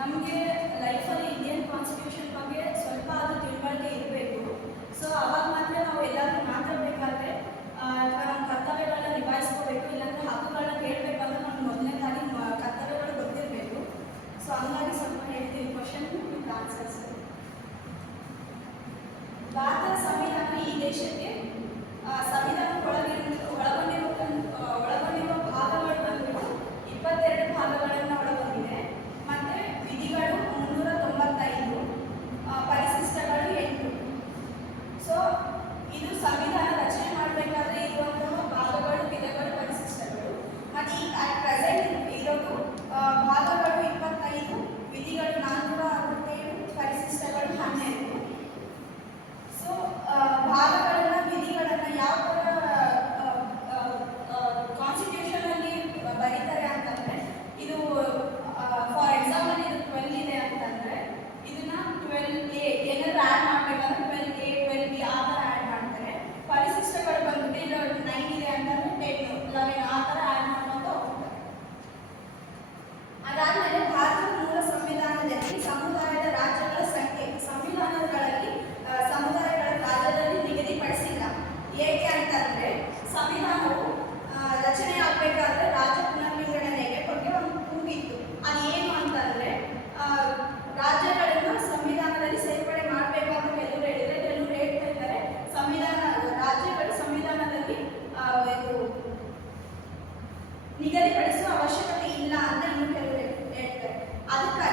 ನಮಗೆ ಲೈಫಲ್ಲಿ Indian constitution ಬಗ್ಗೆ ಸ್ವಲ್ಪ ಆದರೂ ತಿಳುವಳಿಕೆ ಇರಬೇಕು. ಸೊ ಅವಾಗ ಮಾತ್ರ ನಾವು ಎಲ್ಲಾದರೂ ಮಾತಾಡಬೇಕಾದ್ರೆ ಅಥವಾ ನಮ್ಮ ಕರ್ತವ್ಯಗಳನ್ನ ನಿಭಾಯಿಸ್ಕೋಬೇಕು. ಇಲ್ಲಾಂದರೆ ಹಕ್ಕುಗಳನ್ನ ಕೇಳಬೇಕಂದ್ರೆ ನಮ್ಗೆ ಮೊದಲನೇದಾಗಿ ಕರ್ತವ್ಯಗಳು ಗೊತ್ತಿರಬೇಕು. ಸೊ ಹಂಗಾಗಿ ಸ್ವಲ್ಪ ಹೇಳ್ತೀನಿ ಕ್ವಶನ್ ವಿತ್ ಆನ್ಸರ್ಸ್. ಭಾರತ ಸಂವಿಧಾನ ಈ ದೇಶಕ್ಕೆ ಸಂವಿಧಾನ ಒಳಗೊಂಡಿರುವ ಭಾಗಗಳು ಬಂದ್ಬಿಟ್ಟು 22 ಭಾಗಗಳನ್ನು ಒಳಗೊಂಡಿದೆ. ಮತ್ತು ವಿಧಿಗಳು 395, ಪರಿಶಿಷ್ಟಗಳು 8. ಸೊ ಇದು ಸಂವಿಧಾನ ರಚನೆ ಮಾಡಬೇಕಾದ್ರೆ ಇರುವಂತಹ ಭಾಗಗಳು, ವಿಧಗಳು, ಪರಿಶಿಷ್ಟಗಳು. ಮತ್ತು ಈ ಅಟ್ ಪ್ರೆಸೆಂಟ್ ಇರೋದು ಭಾಗಗಳು 25, ವಿಧಿಗಳು 467, ಪರಿಶಿಷ್ಟಗಳು 12. ಸೊ ಭಾಗಗಳನ್ನ ವಿಧಿಗಳನ್ನ ಯಾವ ಥರ ಕಾನ್ಸ್ಟಿಟ್ಯೂಷನಲ್ಲಿ ಬರೀತಾರೆ ಅಂತಂದರೆ, ಇದು ಫಾರ್ ಎಕ್ಸಾಂಪಲ್ ಇದು 12 ಇದೆ ಅಂತಂದರೆ ಇದನ್ನ 12A ಏನಾದರೂ ಆ್ಯಡ್ ಮಾಡಬೇಕಂದ್ರೆ 12A 12B ಆ ಥರ ಆ್ಯಡ್ ಮಾಡ್ತಾರೆ. ಪರಿಶಿಷ್ಟಗಳು ಬಂದ್ಬಿಟ್ಟು ಇದು 9 ಇದೆ ಅಂತಂದರೆ 10 11 ಆ ಥರ ಆ್ಯಡ್ ಮಾಡ್ಕೊಂಡು ಹೋಗ್ತಾರೆ. ಅದಾದಮೇಲೆ ಭಾರತದ ಮೂಲ ಸಂವಿಧಾನದಲ್ಲಿ ಸಮುದಾಯದ ರಾಜ್ಯಗಳ ಸಂಖ್ಯೆ ಸಂವಿಧಾನಗಳಲ್ಲಿ ಸಮುದಾಯಗಳ ರಾಜ್ಯದಲ್ಲಿ ನಿಗದಿಪಡಿಸಿಲ್ಲ. ಏಕೆ ಅಂತಂದರೆ ಸಂವಿಧಾನವು ರಚನೆ ಆಗಬೇಕಾದ್ರೆ ರಾಜ್ಯ ಪುನರ್ವಿಂಗಡಣೆಗೆ ಬಗ್ಗೆ ಒಂದು ಕೂಗಿತ್ತು. ಅದೇನು ಅಂತಂದರೆ ರಾಜ್ಯಗಳನ್ನು ಸಂವಿಧಾನದಲ್ಲಿ ಸೇರ್ಪಡೆ ಮಾಡಬೇಕು ಅಂತ ಕೆಲವರು ಹೇಳಿದರೆ, ಕೆಲವರು ಹೇಳ್ತಾ ಇದ್ದಾರೆ ರಾಜ್ಯಗಳು ಸಂವಿಧಾನದಲ್ಲಿ ಇದು ನಿಗದಿಪಡಿಸುವ ಅವಶ್ಯಕತೆ ಇಲ್ಲ ಅಂತ ಇನ್ನು ಕೆಲವರು ಹೇಳ್ತಾರೆ. ಅದಕ್ಕಾಗಿ